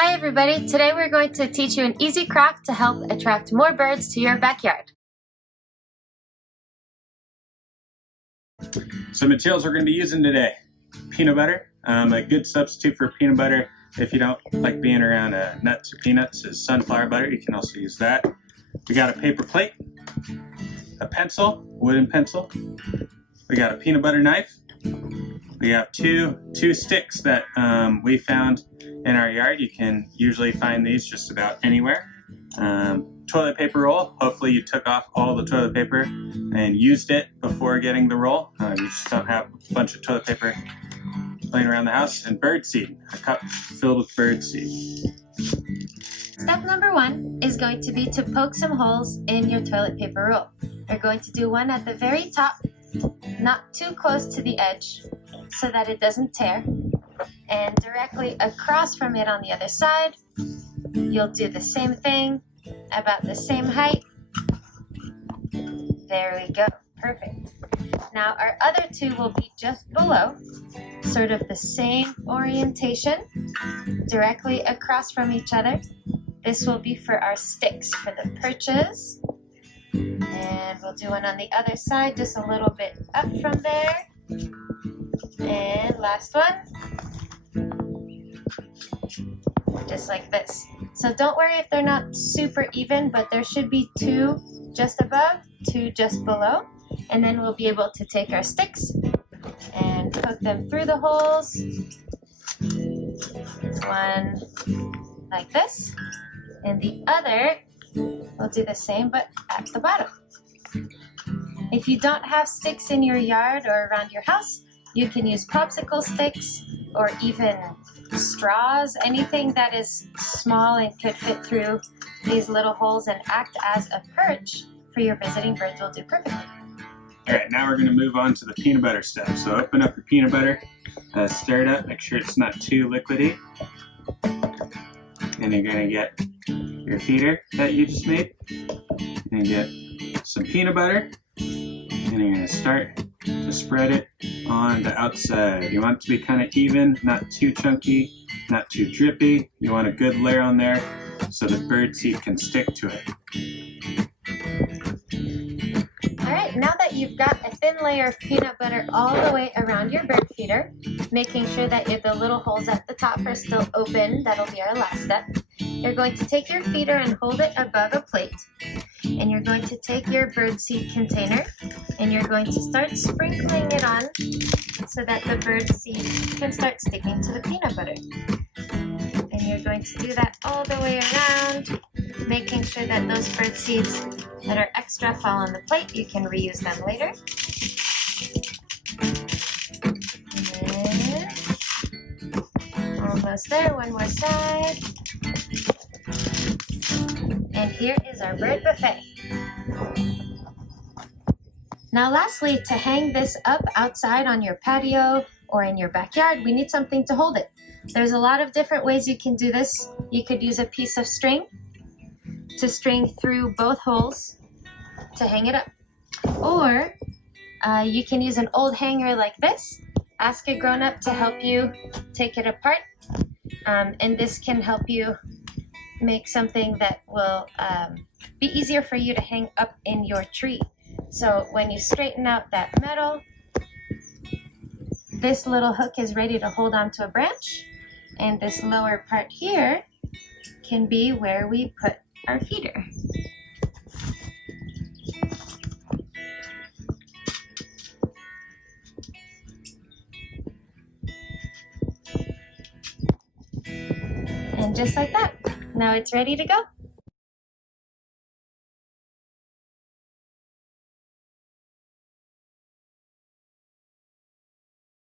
Hi everybody, today we're going to teach you an easy craft to help attract more birds to your backyard. So materials we're going to be using today: peanut butter. A good substitute for peanut butter if you don't like being around nuts or peanuts is sunflower butter. You can also use that. We got a paper plate, a pencil, wooden pencil. We got a peanut butter knife. We have two sticks that we found in our yard. You can usually find these just about anywhere. Toilet paper roll. Hopefully you took off all the toilet paper and used it before getting the roll. You just don't have a bunch of toilet paper laying around the house. And bird seed, a cup filled with bird seed. Step number 1 is going to be to poke some holes in your toilet paper roll. You're going to do one at the very top, not too close to the edge, so that it doesn't tear, and directly across from it on the other side. You'll do the same thing, about the same height. There we go, perfect. Now our other two will be just below, sort of the same orientation, directly across from each other. This will be for our sticks, for the perches. And we'll do one on the other side, just a little bit up from there. And last one. Just like this. So don't worry if they're not super even, but there should be 2 just above, 2 just below. And then we'll be able to take our sticks and poke them through the holes. One like this. And the other, we'll do the same, but at the bottom. If you don't have sticks in your yard or around your house, you can use popsicle sticks or even straws. Anything that is small and could fit through these little holes and act as a perch for your visiting birds will do perfectly. All right, now we're going to move on to the peanut butter step. So open up your peanut butter, stir it up, make sure it's not too liquidy. And you're going to get your feeder that you just made, and get some peanut butter, and you're going to start to spread it on the outside. You want it to be kind of even, not too chunky, not too drippy. You want a good layer on there so the bird seed can stick to it. Alright, now that you've got a thin layer of peanut butter all the way around your bird feeder, making sure that the little holes at the top are still open, that'll be our last step. You're going to take your feeder and hold it above a plate. And you're going to take your birdseed container and you're going to start sprinkling it on so that the birdseed can start sticking to the peanut butter. And you're going to do that all the way around, making sure that those bird seeds that are extra fall on the plate. You can reuse them later. And almost there, one more side. And here is our bird buffet. Now lastly, to hang this up outside on your patio or in your backyard, we need something to hold it. There's a lot of different ways you can do this. You could use a piece of string to string through both holes to hang it up. Or you can use an old hanger like this. Ask a grown-up to help you take it apart. And this can help you make something that will be easier for you to hang up in your tree. So when you straighten out that metal, this little hook is ready to hold onto a branch, and this lower part here can be where we put our feeder. And just like that, now it's ready to go.